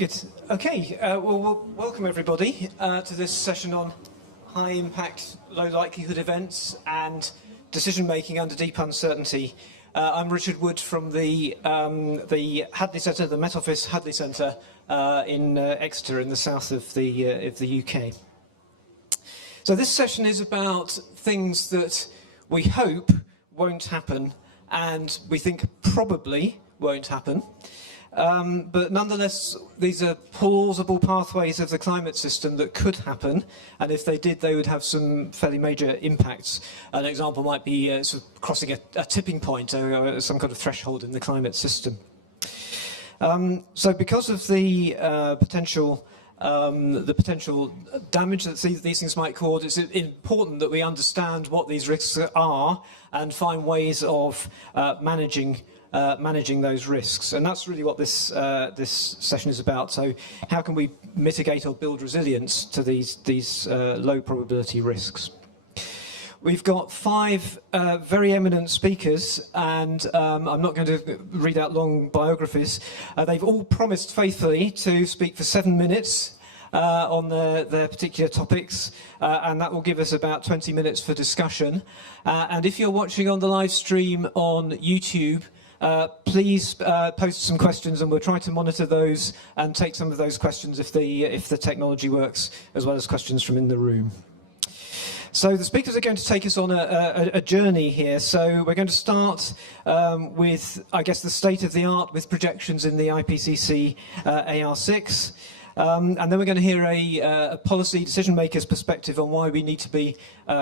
Good. Okay. Well, welcome everybody to this session on high impact, low likelihood events and decision making under deep uncertainty. I'm Richard Wood from the Hadley Centre, the Met Office Hadley Centre in Exeter in the south of the UK. So this session is about things that we hope won't happen and we think probably won't happen. But nonetheless, these are plausible pathways of the climate system that could happen, and if they did, they would have some fairly major impacts. An example might be sort of crossing a tipping point or some kind of threshold in the climate system. So because of the potential damage that these things might cause, it's important that we understand what these risks are and find ways of managing those risks, and that's really what this session is about. So, how can we mitigate or build resilience to these low probability risks? We've got 5 very eminent speakers, and I'm not going to read out long biographies. They've all promised faithfully to speak for 7 minutes on their particular topics, and that will give us about 20 minutes for discussion. And if you're watching on the live stream on YouTube, please post some questions, and we'll try to monitor those and take some of those questions if the technology works, as well as questions from in the room. So the speakers are going to take us on a journey here. So we're going to start with, I guess, the state of the art with projections in the IPCC AR6. And then we're going to hear a policy decision maker's perspective on why we need to be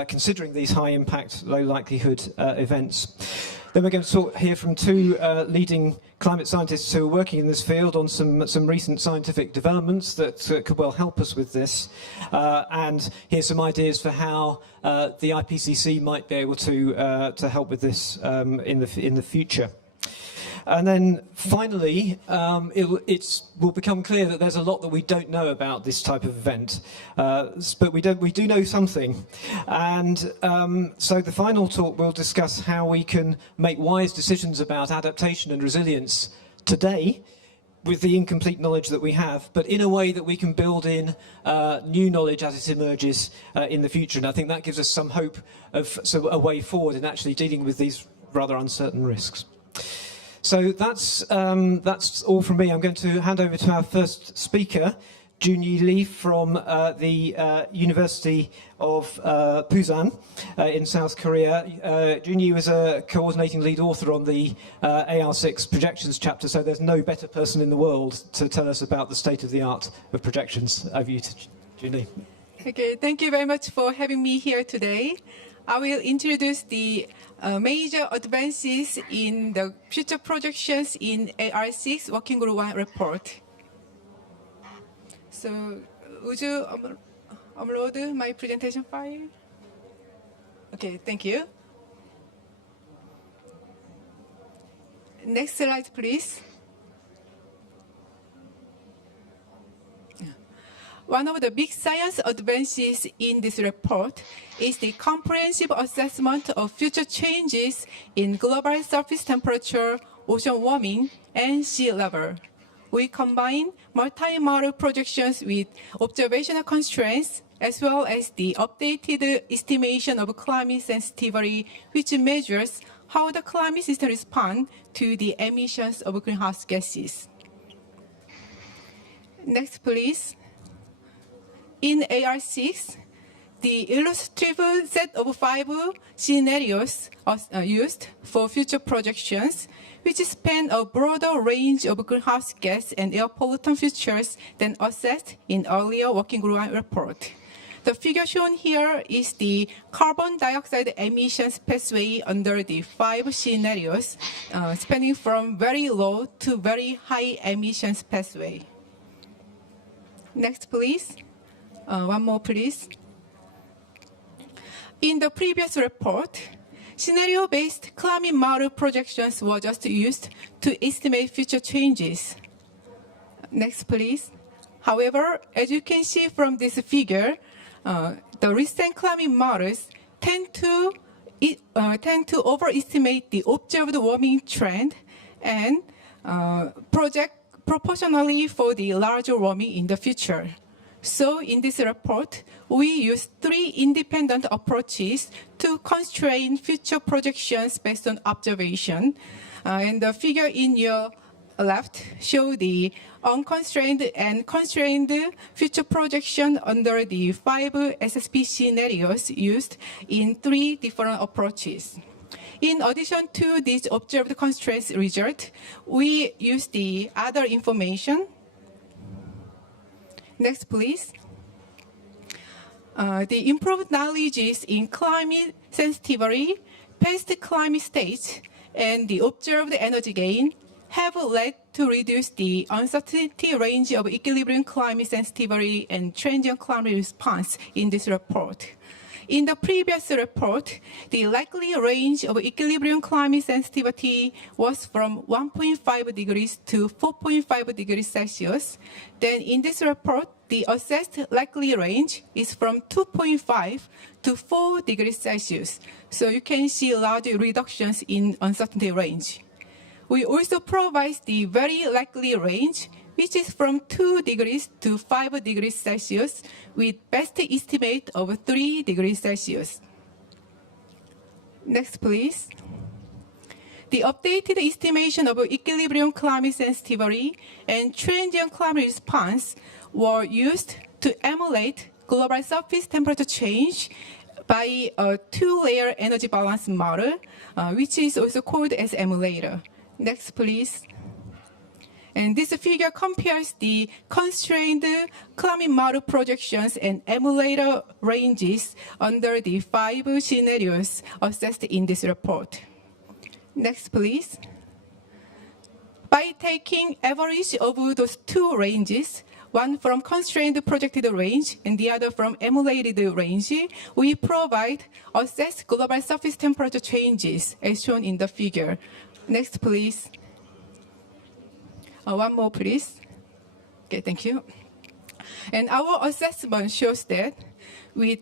considering these high impact, low likelihood events. Then we're going to hear from 2 leading climate scientists who are working in this field on some recent scientific developments that could well help us with this, and hear some ideas for how the IPCC might be able to help with this in the future. And then finally, it will become clear that there's a lot that we don't know about this type of event, but we do know something. And so the final talk will discuss how we can make wise decisions about adaptation and resilience today with the incomplete knowledge that we have, but in a way that we can build in new knowledge as it emerges in the future. And I think that gives us some hope of a way forward in actually dealing with these rather uncertain risks. So that's all from me. I'm going to hand over to our first speaker, Junyi Lee from the University of Busan in South Korea. Junyi was a coordinating lead author on the AR6 projections chapter, so there's no better person in the world to tell us about the state of the art of projections. Over you to Junyi. Okay, thank you very much for having me here today. I will introduce the major advances in the future projections in AR6 Working Group 1 report. So, would you upload my presentation file? Okay, thank you. Next slide, please. One of the big science advances in this report is the comprehensive assessment of future changes in global surface temperature, ocean warming, and sea level. We combine multi-model projections with observational constraints, as well as the updated estimation of climate sensitivity, which measures how the climate system responds to the emissions of greenhouse gases. Next, please. In AR6, the illustrative set of 5 scenarios are used for future projections, which span a broader range of greenhouse gas and air pollutant features than assessed in earlier Working Group 1 report. The figure shown here is the carbon dioxide emissions pathway under the 5 scenarios, spanning from very low to very high emissions pathway. Next, please. One more, please. In the previous report, scenario-based climate model projections were just used to estimate future changes. Next, please. However, as you can see from this figure, the recent climate models tend to overestimate the observed warming trend and project proportionally for the larger warming in the future. So in this report, we use 3 independent approaches to constrain future projections based on observation. And the figure in your left show the unconstrained and constrained future projection under the 5 SSP scenarios used in 3 different approaches. In addition to these observed constraints result, we use the other information. Next, please. The improved knowledges in climate sensitivity, past climate states, and the observed energy gain have led to reduce the uncertainty range of equilibrium climate sensitivity and transient climate response in this report. In the previous report, the likely range of equilibrium climate sensitivity was from 1.5 degrees to 4.5 degrees Celsius. Then in this report, the assessed likely range is from 2.5 to 4 degrees Celsius. So you can see large reductions in uncertainty range. We also provide the very likely range, which is from 2 degrees to 5 degrees Celsius, with best estimate of 3 degrees Celsius. Next, please. The updated estimation of equilibrium climate sensitivity and transient climate response were used to emulate global surface temperature change by a 2-layer energy balance model, which is also called as emulator. Next, please. And this figure compares the constrained climate model projections and emulator ranges under the 5 scenarios assessed in this report. Next, please. By taking average of those 2 ranges, one from constrained projected range and the other from emulated range, we provide assessed global surface temperature changes as shown in the figure. Next, please. One more, please. Okay, thank you. And our assessment shows that with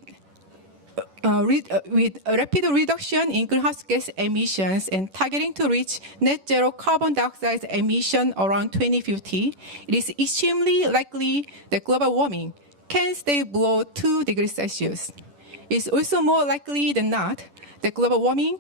rapid reduction in greenhouse gas emissions and targeting to reach net zero carbon dioxide emission around 2050, it is extremely likely that global warming can stay below 2 degrees Celsius. It's also more likely than not that global warming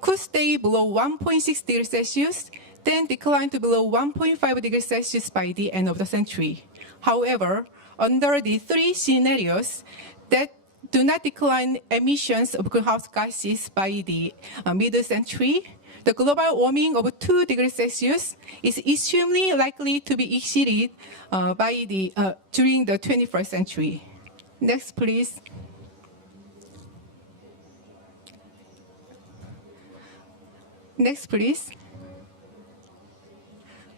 could stay below 1.6 degrees Celsius, then decline to below 1.5 degrees Celsius by the end of the century. However, under the 3 scenarios that do not decline emissions of greenhouse gases by the mid-century, the global warming of 2 degrees Celsius is extremely likely to be exceeded during the 21st century. Next, please. Next, please.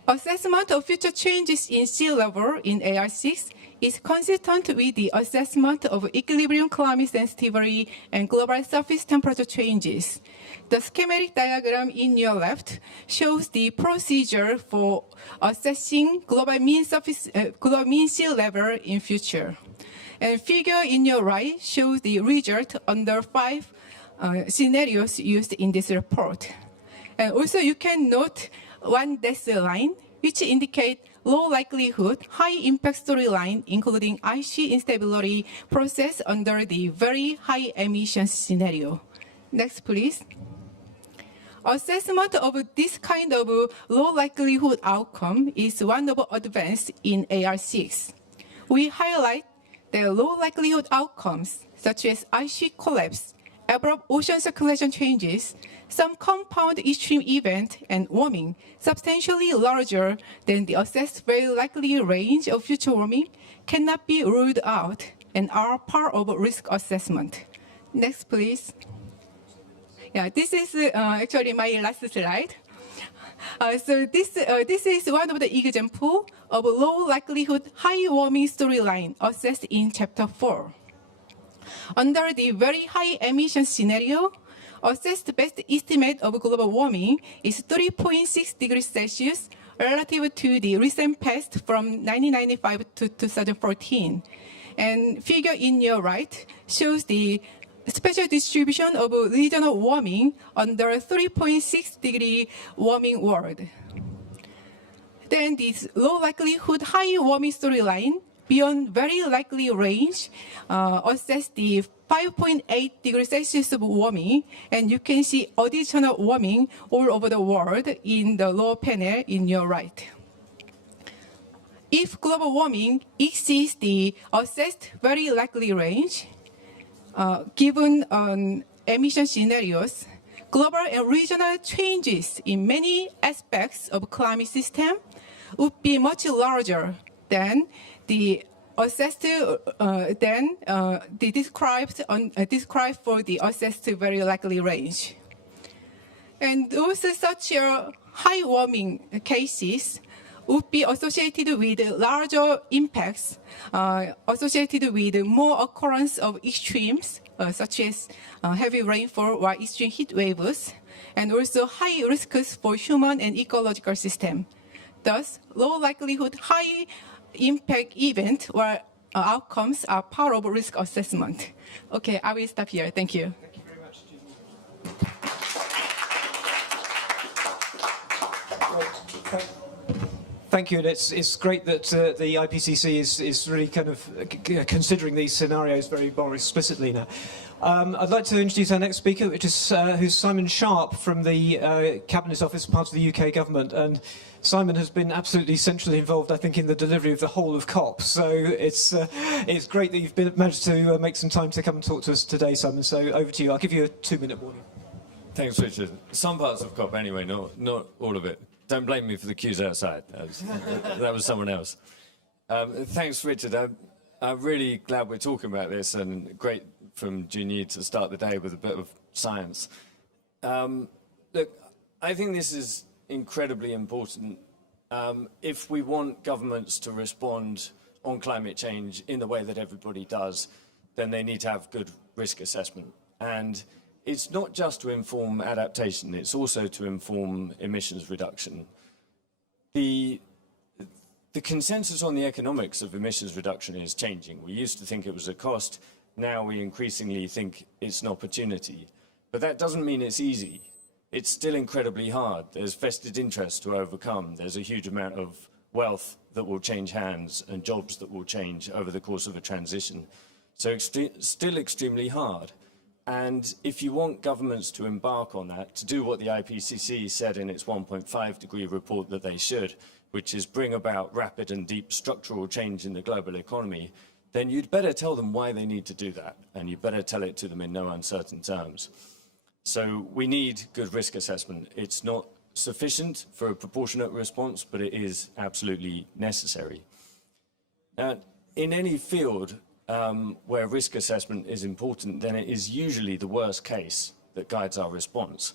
Assessment of future changes in sea level in AR6 is consistent with the assessment of equilibrium climate sensitivity and global surface temperature changes. The schematic diagram in your left shows the procedure for assessing global mean sea level in future. And figure in your right shows the result under 5 scenarios used in this report. And also you can note one dashed line, which indicate low likelihood, high impact storyline, including ice sheet instability process under the very high emissions scenario. Next, please. Assessment of this kind of low likelihood outcome is one of advance in AR6. We highlight the low likelihood outcomes, such as ice sheet collapse, abrupt ocean circulation changes, some compound extreme event, and warming substantially larger than the assessed very likely range of future warming cannot be ruled out and are part of risk assessment. Next, please. Yeah, this is actually my last slide. So this is one of the examples of low likelihood high warming storyline assessed in chapter 4. Under the very high emission scenario, assessed best estimate of global warming is 3.6 degrees Celsius relative to the recent past from 1995 to 2014. And figure in your right shows the special distribution of regional warming under 3.6 degree warming world. Then this low likelihood, high warming storyline beyond very likely range assess the 5.8 degrees Celsius of warming, and you can see additional warming all over the world in the lower panel in your right. If global warming exceeds the assessed very likely range, given emission scenarios, global and regional changes in many aspects of climate system would be much larger than the assessed described for the assessed very likely range. And also such high warming cases would be associated with larger impacts, associated with more occurrence of extremes, such as heavy rainfall or extreme heat waves, and also high risks for human and ecological system. Thus, low likelihood, high impact event or outcomes are part of risk assessment. Okay, I will stop here. Thank you. Thank you very much, Judy. Thank you, and it's great that the IPCC is really kind of considering these scenarios very more explicitly now. I'd like to introduce our next speaker, which is who's Simon Sharp from the Cabinet Office, part of the UK government, and Simon has been absolutely centrally involved, I think, in the delivery of the whole of COP. So it's great that you've managed to make some time to come and talk to us today, Simon. So over to you. I'll give you a 2-minute warning. Thanks, Richard. Some parts of COP anyway, not all of it. Don't blame me for the queues outside. That was someone else. Thanks, Richard. I'm really glad we're talking about this, and great from Junyi to start the day with a bit of science. Look, I think this is incredibly important. If we want governments to respond on climate change in the way that everybody does, then they need to have good risk assessment. And it's not just to inform adaptation, it's also to inform emissions reduction. The consensus on the economics of emissions reduction is changing. We used to think it was a cost, now we increasingly think it's an opportunity. But that doesn't mean it's easy. It's still incredibly hard. There's vested interests to overcome. There's a huge amount of wealth that will change hands and jobs that will change over the course of a transition. So still extremely hard. And if you want governments to embark on that, to do what the IPCC said in its 1.5 degree report that they should, which is bring about rapid and deep structural change in the global economy, then you'd better tell them why they need to do that. And you better tell it to them in no uncertain terms. So we need good risk assessment. It's not sufficient for a proportionate response, but it is absolutely necessary. Now, in any field, where risk assessment is important, then it is usually the worst case that guides our response.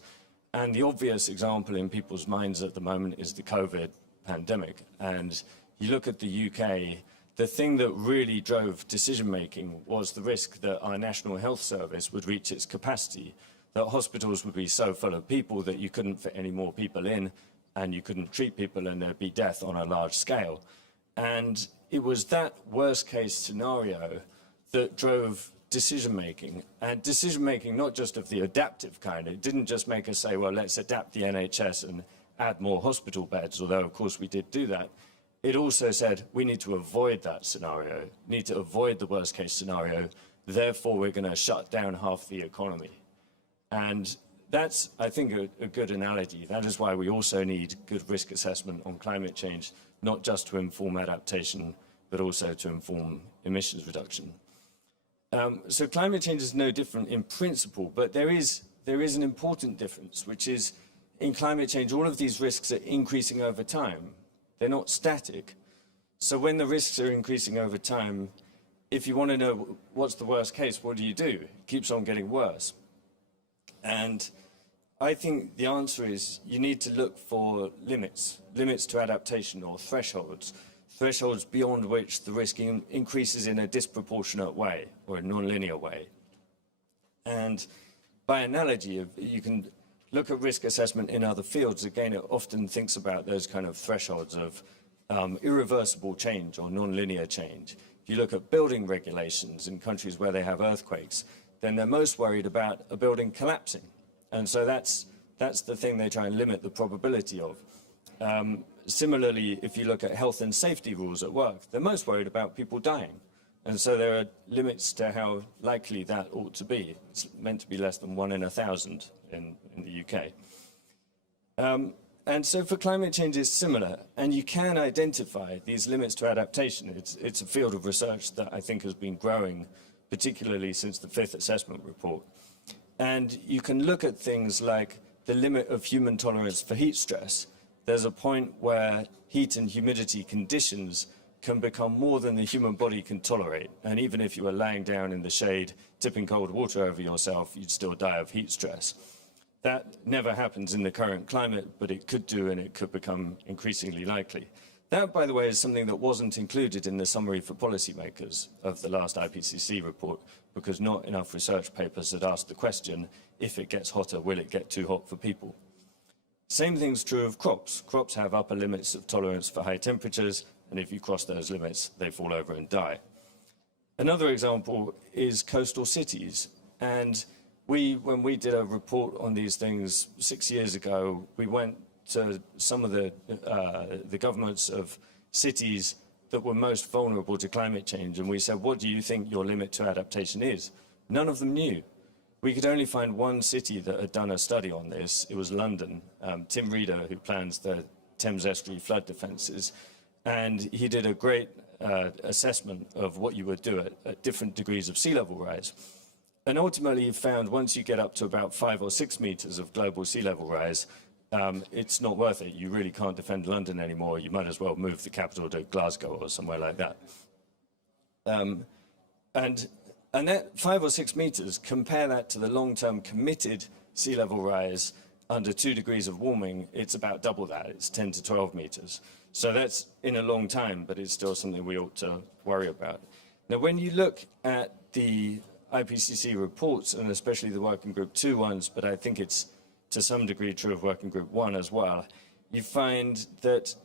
And the obvious example in people's minds at the moment is the COVID pandemic. And you look at the UK, the thing that really drove decision-making was the risk that our National Health Service would reach its capacity, that hospitals would be so full of people that you couldn't fit any more people in, and you couldn't treat people, and there'd be death on a large scale. And it was that worst-case scenario that drove decision-making, and decision-making not just of the adaptive kind. It didn't just make us say, well, let's adapt the NHS and add more hospital beds, although, of course, we did do that. It also said we need to avoid that scenario, need to avoid the worst-case scenario, therefore we're going to shut down half the economy. And that's, I think, a good analogy. That is why we also need good risk assessment on climate change, not just to inform adaptation, but also to inform emissions reduction. So climate change is no different in principle, but there is an important difference, which is in climate change, all of these risks are increasing over time. They're not static. So when the risks are increasing over time, if you want to know what's the worst case, what do? It keeps on getting worse. And I think the answer is you need to look for limits to adaptation, or thresholds beyond which the risk increases in a disproportionate way or a non-linear way. And by analogy, you can look at risk assessment in other fields. Again, it often thinks about those kind of thresholds of irreversible change or non-linear change. If you look at building regulations in countries where they have earthquakes, then they're most worried about a building collapsing. And so that's the thing they try and limit the probability of. similarly, if you look at health and safety rules at work, they're most worried about people dying. And so there are limits to how likely that ought to be. It's meant to be less than 1 in 1,000 in the UK. And so for climate change, it's similar. And you can identify these limits to adaptation. It's a field of research that I think has been growing, particularly since the 5th assessment report. And you can look at things like the limit of human tolerance for heat stress. There's a point where heat and humidity conditions can become more than the human body can tolerate. And even if you were lying down in the shade, tipping cold water over yourself, you'd still die of heat stress. That never happens in the current climate, but it could do, and it could become increasingly likely. That, by the way, is something that wasn't included in the summary for policymakers of the last IPCC report, because not enough research papers had asked the question, if it gets hotter, will it get too hot for people? Same thing's true of crops. Crops have upper limits of tolerance for high temperatures, and if you cross those limits, they fall over and die. Another example is coastal cities. And when we did a report on these things 6 years ago, we went to some of the governments of cities that were most vulnerable to climate change, and we said, what do you think your limit to adaptation is? None of them knew. We could only find one city that had done a study on this. It was London. Tim Reeder, who plans the Thames Estuary flood defences, and he did a great assessment of what you would do at different degrees of sea level rise. And ultimately, he found once you get up to about 5 or 6 meters of global sea level rise, it's not worth it. You really can't defend London anymore. You might as well move the capital to Glasgow or somewhere like that. And that 5 or 6 meters, compare that to the long-term committed sea level rise under 2 degrees of warming, it's about double that. It's 10 to 12 meters. So that's in a long time, but it's still something we ought to worry about. Now, when you look at the IPCC reports, and especially the Working Group 2 ones, but I think it's to some degree true of Working Group 1 as well, you find that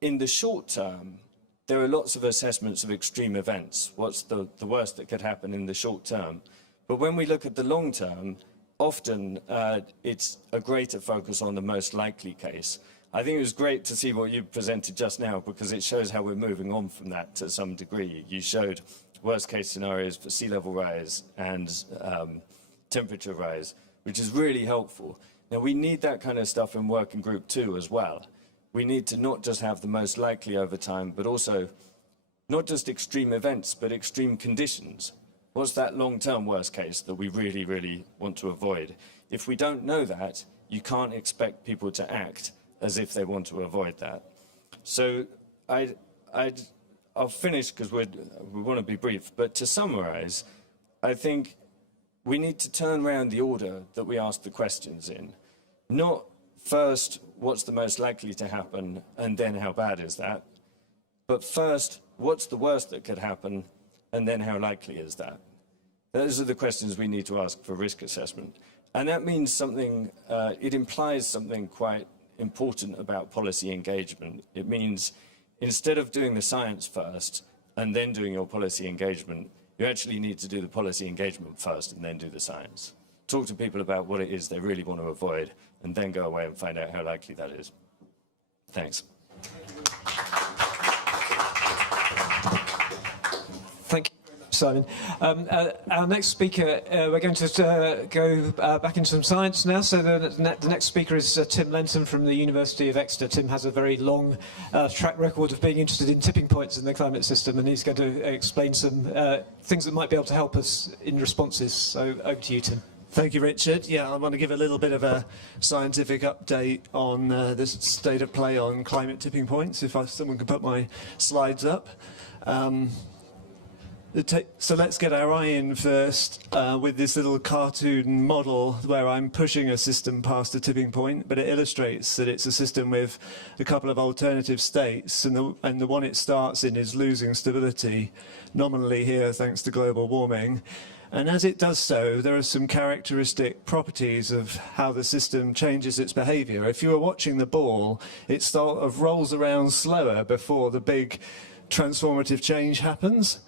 in the short term, there are lots of assessments of extreme events. What's the worst that could happen in the short term? But when we look at the long term, often it's a greater focus on the most likely case. I think it was great to see what you presented just now, because it shows how we're moving on from that to some degree. You showed worst case scenarios for sea level rise and temperature rise, which is really helpful. Now, we need that kind of stuff in Working Group 2 as well. We need to not just have the most likely over time, but also not just extreme events, but extreme conditions. What's that long-term worst case that we really, really want to avoid? If we don't know that, you can't expect people to act as if they want to avoid that. So I'll finish because we want to be brief, but to summarize, I think we need to turn around the order that we ask the questions in. Not first, what's the most likely to happen, and then how bad is that? But first, what's the worst that could happen, and then how likely is that? Those are the questions we need to ask for risk assessment. And that means something, it implies something quite important about policy engagement. It means instead of doing the science first and then doing your policy engagement, you actually need to do the policy engagement first and then do the science. Talk to people about what it is they really want to avoid, and then go away and find out how likely that is. Thanks. Thank you, Simon. Our next speaker, we're going to go back into some science now. So the next speaker is Tim Lenton from the University of Exeter. Tim has a very long track record of being interested in tipping points in the climate system, and he's going to explain some things that might be able to help us in responses. So over to you, Tim. Thank you, Richard. Yeah, I want to give a little bit of a scientific update on the state of play on climate tipping points, if someone could put my slides up. So let's get our eye in first with this little cartoon model where I'm pushing a system past a tipping point, but it illustrates that it's a system with a couple of alternative states, and the one it starts in is losing stability, nominally here thanks to global warming. And as it does so, there are some characteristic properties of how the system changes its behavior. If you were watching the ball, it sort of rolls around slower before the big transformative change happens.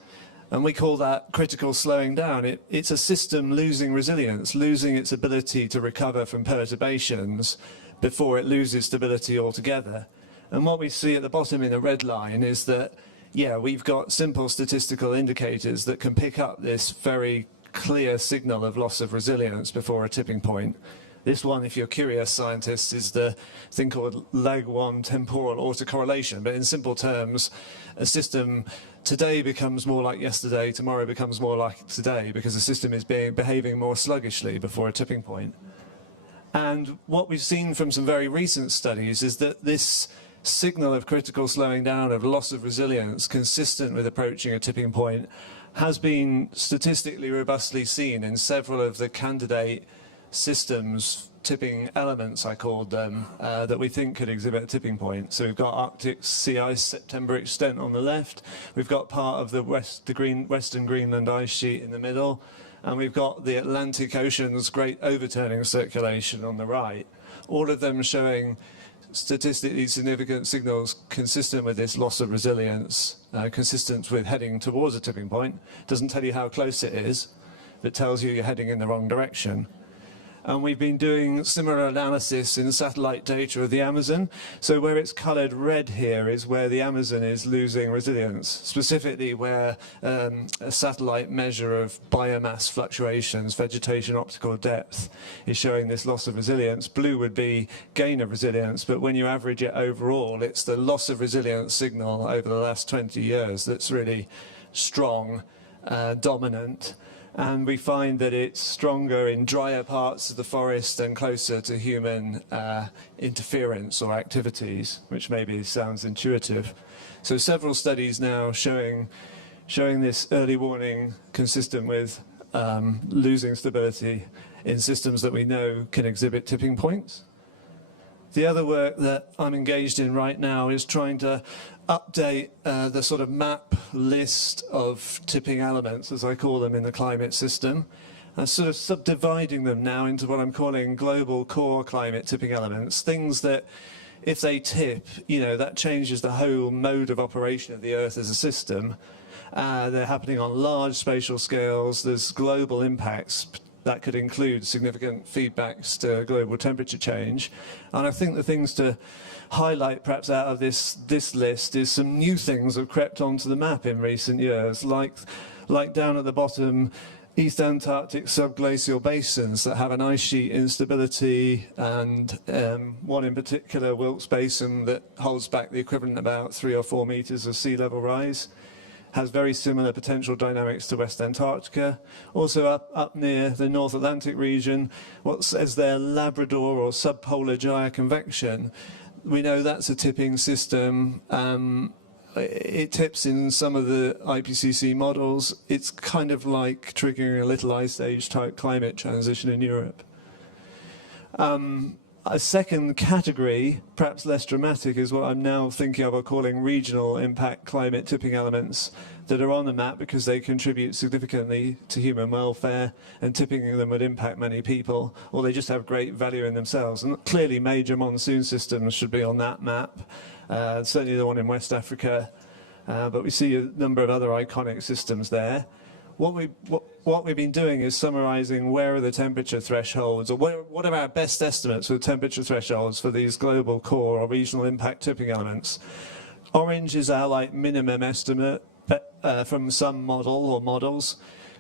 And we call that critical slowing down. It's a system losing resilience, losing its ability to recover from perturbations before it loses stability altogether. And what we see at the bottom in the red line is that, yeah, we've got simple statistical indicators that can pick up this very clear signal of loss of resilience before a tipping point. This one, if you're curious scientists, is the thing called lag-1 temporal autocorrelation. But in simple terms, a system today becomes more like yesterday, tomorrow becomes more like today, because the system is behaving more sluggishly before a tipping point. And what we've seen from some very recent studies is that this signal of critical slowing down, of loss of resilience, consistent with approaching a tipping point, has been statistically robustly seen in several of the candidate systems, tipping elements I called them, that we think could exhibit a tipping point. So we've got Arctic sea ice September extent on the left, we've got part of the Western Greenland ice sheet in the middle, and we've got the Atlantic Ocean's great overturning circulation on the right, all of them showing statistically significant signals consistent with this loss of resilience, consistent with heading towards a tipping point. Doesn't tell you how close it is, but tells you you're heading in the wrong direction. And we've been doing similar analysis in satellite data of the Amazon. So where it's coloured red here is where the Amazon is losing resilience, specifically where a satellite measure of biomass fluctuations, vegetation optical depth, is showing this loss of resilience. Blue would be gain of resilience, but when you average it overall, it's the loss of resilience signal over the last 20 years that's really strong, dominant. And we find that it's stronger in drier parts of the forest and closer to human interference or activities, which maybe sounds intuitive. So several studies now showing this early warning consistent with losing stability in systems that we know can exhibit tipping points. The other work that I'm engaged in right now is trying to update the sort of map list of tipping elements, as I call them, in the climate system, and sort of subdividing them now into what I'm calling global core climate tipping elements, things that if they tip, you know, that changes the whole mode of operation of the Earth as a system. They're happening on large spatial scales. There's global impacts that could include significant feedbacks to global temperature change. And I think the things to highlight perhaps out of this list is some new things have crept onto the map in recent years, like down at the bottom, East Antarctic subglacial basins that have an ice sheet instability, and one in particular, Wilkes Basin, that holds back the equivalent about 3 or 4 meters of sea level rise, has very similar potential dynamics to West Antarctica. Also up near the North Atlantic region, what says there Labrador or subpolar gyre convection, we know that's a tipping system. It tips in some of the IPCC models. It's kind of like triggering a little ice age type climate transition in Europe. A second category, perhaps less dramatic, is what I'm now thinking of or calling regional impact climate tipping elements that are on the map because they contribute significantly to human welfare, and tipping them would impact many people, or they just have great value in themselves. And clearly major monsoon systems should be on that map, certainly the one in West Africa, but we see a number of other iconic systems there. What we've been doing is summarizing where are the temperature thresholds, or what are our best estimates for the temperature thresholds for these global core or regional impact tipping elements. Orange is our like minimum estimate from some model or models.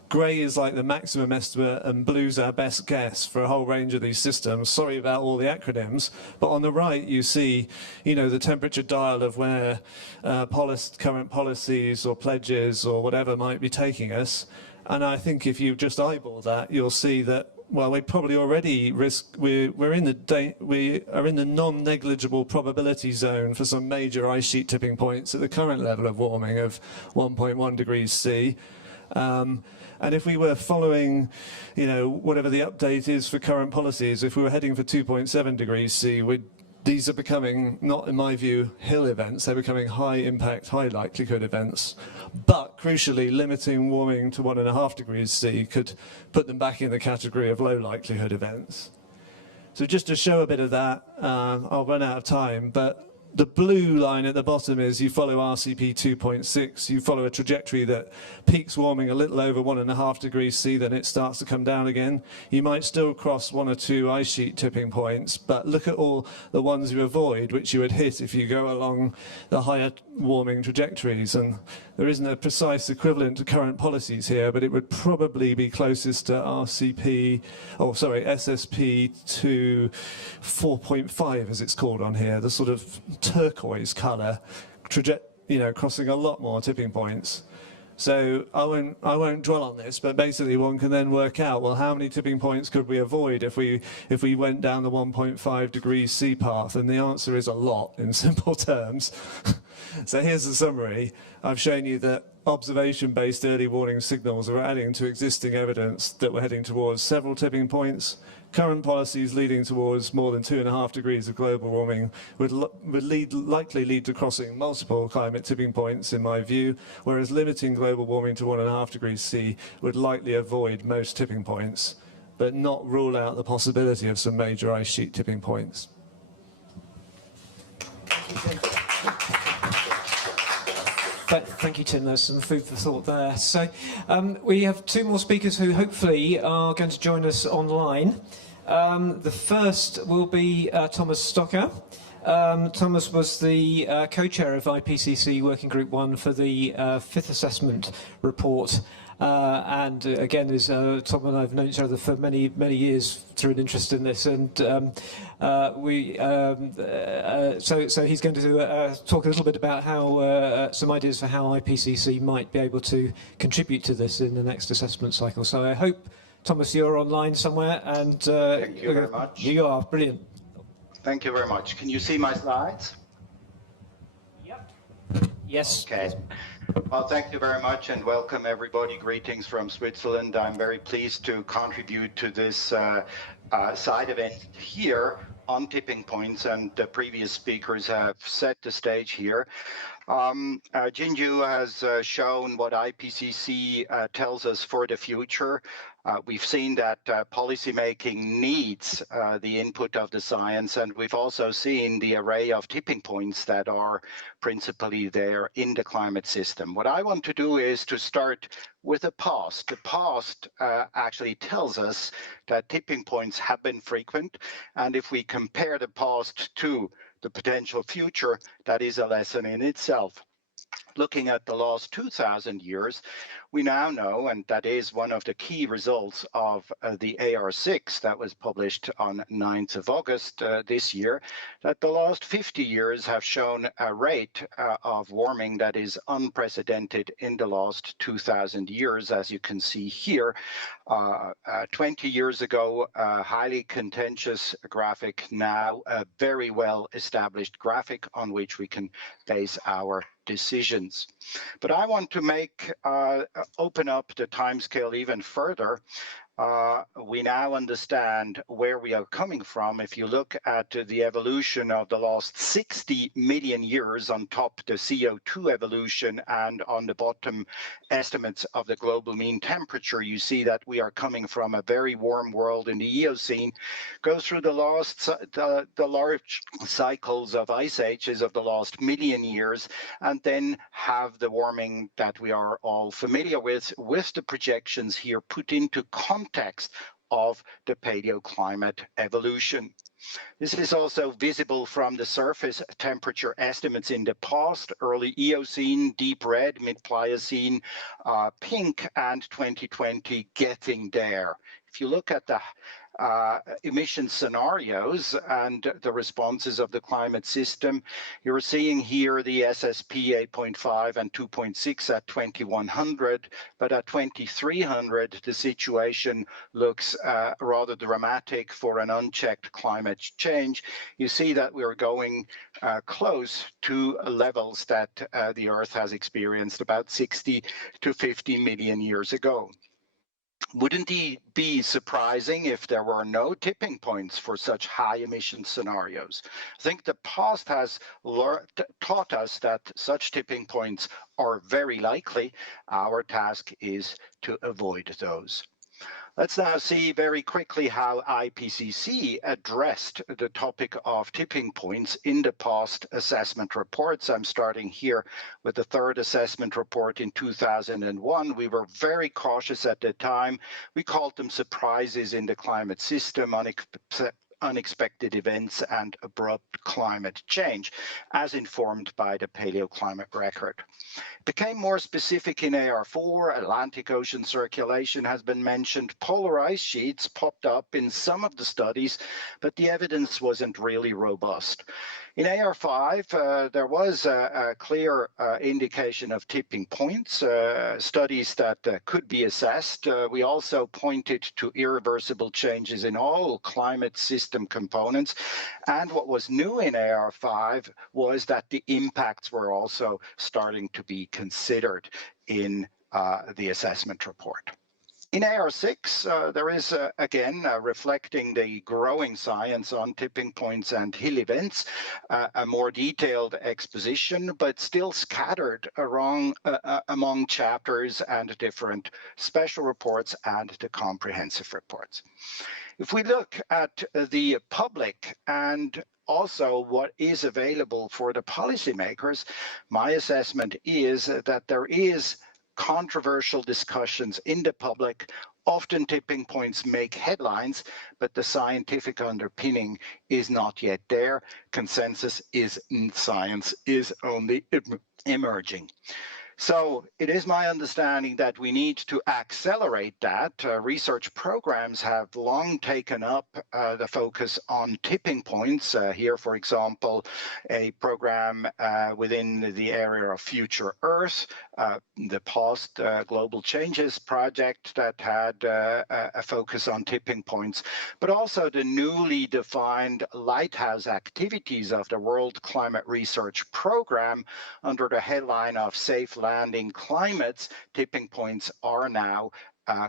Grey is like the maximum estimate, and blue's our best guess for a whole range of these systems. Sorry about all the acronyms, but on the right you see, you know, the temperature dial of where current policies or pledges or whatever might be taking us. And I think if you just eyeball that, you'll see that, well, we probably already we are in the non-negligible probability zone for some major ice sheet tipping points at the current level of warming of 1.1 degrees C. And if we were following, you know, whatever the update is for current policies, if we were heading for 2.7 degrees C, these are becoming, not in my view, hill events, they're becoming high impact, high likelihood events. But crucially, limiting warming to 1.5 degrees C could put them back in the category of low likelihood events. So just to show a bit of that, I'll run out of time, but the blue line at the bottom is you follow RCP 2.6, you follow a trajectory that peaks warming a little over 1.5 degrees C, then it starts to come down again. You might still cross 1 or 2 ice sheet tipping points, but look at all the ones you avoid, which you would hit if you go along the higher warming trajectories. And there isn't a precise equivalent to current policies here, but it would probably be closest to SSP to 4.5, as it's called on here, the sort of turquoise colour, crossing a lot more tipping points. So I won't dwell on this, but basically one can then work out, well, how many tipping points could we avoid if we went down the 1.5 degrees C path? And the answer is a lot in simple terms. So here's the summary. I've shown you that observation-based early warning signals are adding to existing evidence that we're heading towards several tipping points. Current policies leading towards more than 2.5 degrees of global warming would likely lead to crossing multiple climate tipping points, in my view, whereas limiting global warming to 1.5 degrees C would likely avoid most tipping points, but not rule out the possibility of some major ice sheet tipping points. Thank you, Tim. There's some food for thought there. So we have 2 more speakers who hopefully are going to join us online. The first will be Thomas Stocker. Thomas was the co-chair of IPCC Working Group 1 for the 5th assessment report. And again, Tom and I have known each other for many, many years through an interest in this. And so he's going to talk a little bit about how some ideas for how IPCC might be able to contribute to this in the next assessment cycle. So I hope, Thomas, you're online somewhere. And thank you very much. You are brilliant. Thank you very much. Can you see my slides? Yep. Yes. Okay. Well, thank you very much and welcome everybody. Greetings from Switzerland. I'm very pleased to contribute to this side event here on tipping points, and the previous speakers have set the stage here. Jinju has shown what IPCC tells us for the future. We've seen that policymaking needs the input of the science, and we've also seen the array of tipping points that are principally there in the climate system. What I want to do is to start with the past. The past actually tells us that tipping points have been frequent, and if we compare the past to the potential future, that is a lesson in itself. Looking at the last 2,000 years, we now know, and that is one of the key results of the AR6 that was published on 9th of August this year, that the last 50 years have shown a rate of warming that is unprecedented in the last 2,000 years, as you can see here. 20 years ago, a highly contentious graphic, now a very well established graphic on which we can base our decisions. But I want to open up the timescale even further. We now understand where we are coming from. If you look at the evolution of the last 60 million years on top the CO2 evolution and on the bottom estimates of the global mean temperature, you see that we are coming from a very warm world in the Eocene, go through the large cycles of ice ages of the last million years, and then have the warming that we are all familiar with the projections here put into context of the paleoclimate evolution. This is also visible from the surface temperature estimates in the past, early Eocene, deep red, mid-Pliocene, pink, and 2020 getting there. If you look at the emission scenarios and the responses of the climate system, you're seeing here the SSP 8.5 and 2.6 at 2100, but at 2300 the situation looks rather dramatic for an unchecked climate change. You see that we're going close to levels that the Earth has experienced about 60 to 50 million years ago. Wouldn't it be surprising if there were no tipping points for such high emission scenarios? I think the past has taught us that such tipping points are very likely. Our task is to avoid those. Let's now see very quickly how IPCC addressed the topic of tipping points in the past assessment reports. I'm starting here with the third assessment report in 2001. We were very cautious at the time. We called them surprises in the climate system, unexpected events and abrupt climate change, as informed by the paleoclimate record. Became more specific in AR4, Atlantic Ocean circulation has been mentioned, polar ice sheets popped up in some of the studies, but the evidence wasn't really robust. In AR5, there was a clear indication of tipping points, studies that could be assessed. We also pointed to irreversible changes in all climate system components. And what was new in AR5 was that the impacts were also starting to be considered in the assessment report. In AR6, there is, again, reflecting the growing science on tipping points and hill events, a more detailed exposition, but still scattered among chapters and different special reports and the comprehensive reports. If we look at the public and also what is available for the policymakers, my assessment is that there is controversial discussions in the public. Often tipping points make headlines, but the scientific underpinning is not yet there. Consensus in science is only emerging. So it is my understanding that we need to accelerate that. Research programs have long taken up the focus on tipping points. Here, for example, a program within the area of Future Earth, the past Global Changes project that had a focus on tipping points, but also the newly defined lighthouse activities of the World Climate Research Program under the headline of Safe Landing Climates. Tipping points are now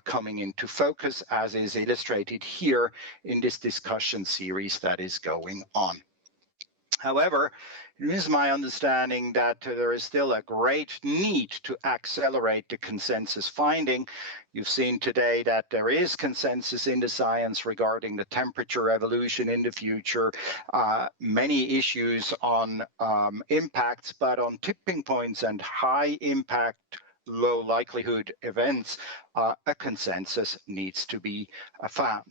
coming into focus, as is illustrated here in this discussion series that is going on. However, it is my understanding that there is still a great need to accelerate the consensus finding. You've seen today that there is consensus in the science regarding the temperature evolution in the future, many issues on impacts, but on tipping points and high impact, low likelihood events, a consensus needs to be found.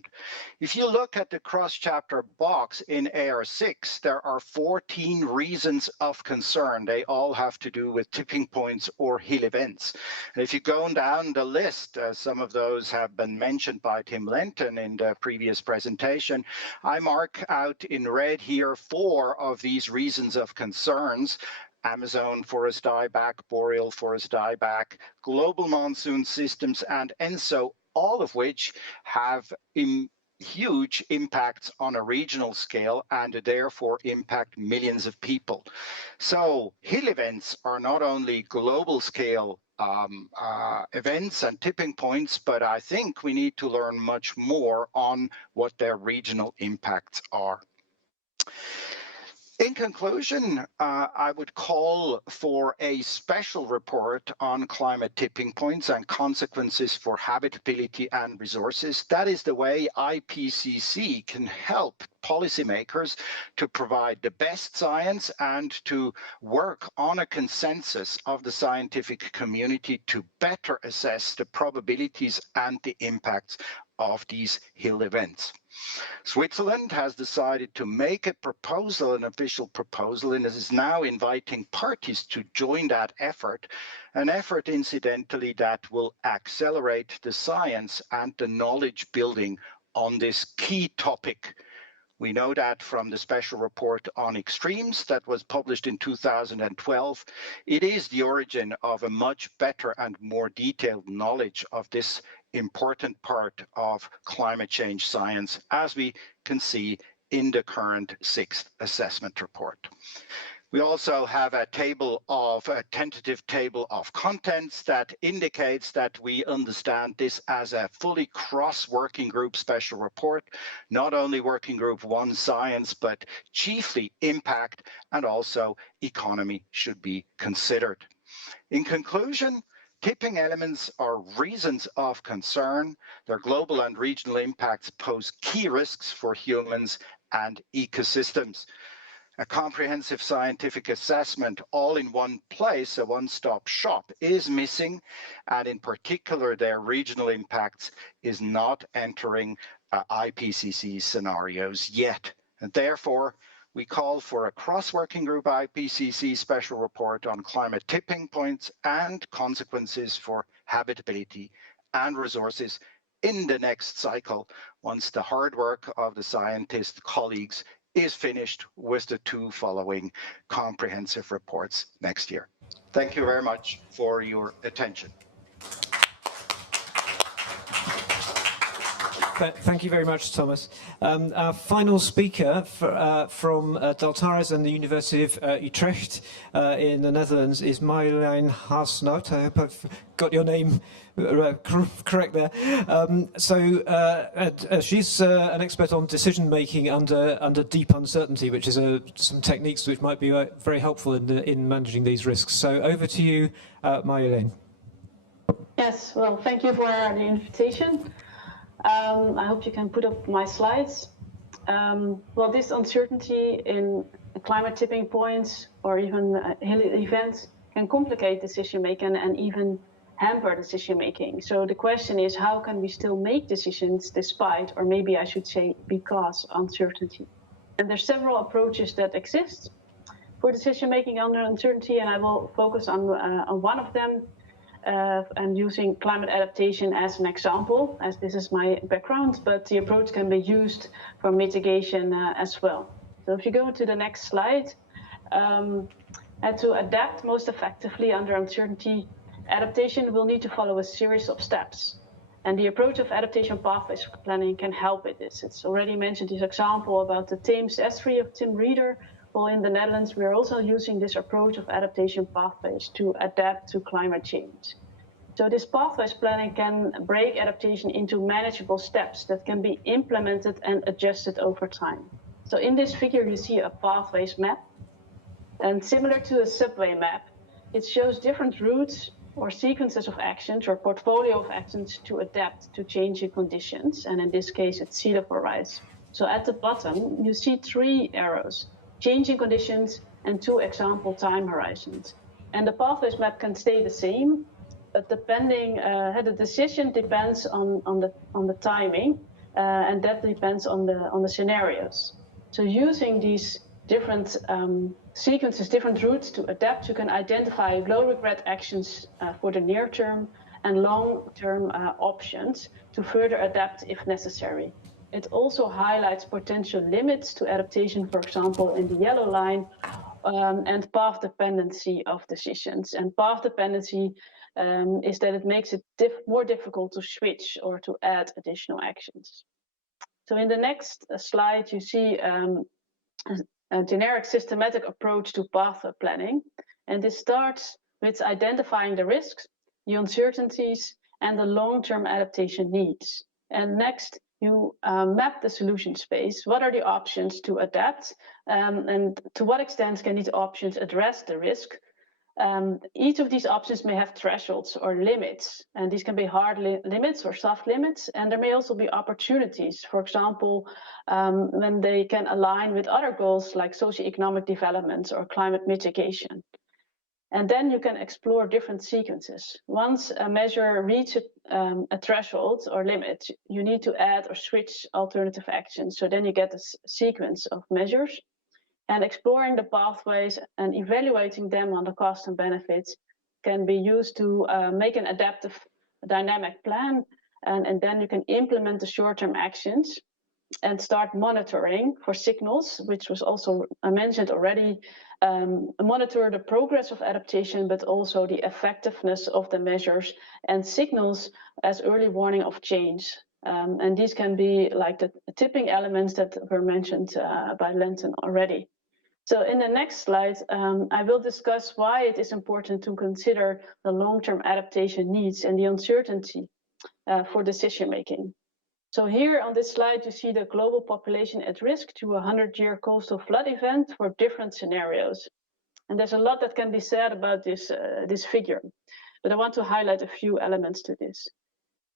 If you look at the cross-chapter box in AR6, there are 14 reasons of concern. They all have to do with tipping points or hill events. And if you go down the list, some of those have been mentioned by Tim Lenton in the previous presentation. I mark out in red here 4 of these reasons of concerns: Amazon forest dieback, boreal forest dieback, global monsoon systems, and ENSO, all of which have huge impacts on a regional scale and therefore impact millions of people. So hill events are not only global scale events and tipping points, but I think we need to learn much more on what their regional impacts are. In conclusion, I would call for a special report on climate tipping points and consequences for habitability and resources. That is the way IPCC can help policymakers to provide the best science and to work on a consensus of the scientific community to better assess the probabilities and the impacts of these hill events. Switzerland has decided to make a proposal, an official proposal, and is now inviting parties to join that effort, an effort, incidentally, that will accelerate the science and the knowledge building on this key topic. We know that from the special report on extremes that was published in 2012. It is the origin of a much better and more detailed knowledge of this important part of climate change science, as we can see in the current 6th assessment report. We also have a tentative table of contents that indicates that we understand this as a fully cross-working group special report, not only working group 1 science, but chiefly impact and also economy should be considered. In conclusion, Tipping elements are reasons of concern. Their global and regional impacts pose key risks for humans and ecosystems. A comprehensive scientific assessment all in one place, a one-stop shop, is missing, and in particular their regional impacts is not entering IPCC scenarios yet. And therefore, we call for a cross-working group IPCC special report on climate tipping points and consequences for habitability and resources in the next cycle, once the hard work of the scientist colleagues is finished with the 2 following comprehensive reports next year. Thank you very much for your attention. Thank you very much, Thomas. Our final speaker from Deltares and the University of Utrecht in the Netherlands is Marjolein Haasnout. I hope I've got your name correct there. She's an expert on decision making under deep uncertainty, which is some techniques which might be very helpful in managing these risks. So over to you, Marjolein. Yes, well, thank you for the invitation. I hope you can put up my slides. Well, this uncertainty in climate tipping points or even events can complicate decision making and even hamper decision making. So the question is, how can we still make decisions despite, or maybe I should say because, uncertainty? And there's several approaches that exist for decision making under uncertainty, and I will focus on one of them. And using climate adaptation as an example, as this is my background, but the approach can be used for mitigation as well. So if you go to the next slide, to adapt most effectively under uncertainty, adaptation will need to follow a series of steps. And the approach of adaptation pathways planning can help with this. It's already mentioned this example about the Thames estuary of Tim Reeder. Well, in the Netherlands, we are also using this approach of adaptation pathways to adapt to climate change. So this pathways planning can break adaptation into manageable steps that can be implemented and adjusted over time. So in this figure, you see a pathways map. And similar to a subway map, it shows different routes or sequences of actions or portfolio of actions to adapt to changing conditions. And in this case, it's sea level rise. So at the bottom, you see 3 arrows. Changing conditions, and 2 example time horizons. And the pathways map can stay the same, but depending, the decision depends on the timing, and that depends on the scenarios. So using these different sequences, different routes to adapt, you can identify low regret actions for the near term and long-term options to further adapt if necessary. It also highlights potential limits to adaptation, for example, in the yellow line, and path dependency of decisions. And path dependency is that it makes it more difficult to switch or to add additional actions. So in the next slide, you see a generic systematic approach to path planning. And this starts with identifying the risks, the uncertainties, and the long-term adaptation needs. And next, you map the solution space. What are the options to adapt? And to what extent can these options address the risk? Each of these options may have thresholds or limits, and these can be hard limits or soft limits. And there may also be opportunities, for example, when they can align with other goals like socioeconomic development or climate mitigation. And then you can explore different sequences. Once a measure reaches a threshold or limit, you need to add or switch alternative actions. So then you get a sequence of measures. And exploring the pathways and evaluating them on the cost and benefits can be used to make an adaptive dynamic plan. And then you can implement the short-term actions and start monitoring for signals, which was also mentioned already, monitor the progress of adaptation, but also the effectiveness of the measures and signals as early warning of change. And these can be like the tipping elements that were mentioned by Lenton already. So in the next slide, I will discuss why it is important to consider the long-term adaptation needs and the uncertainty for decision-making. So here on this slide, you see the global population at risk to a 100-year coastal flood event for different scenarios. And there's a lot that can be said about this figure. but I want to highlight a few elements to this.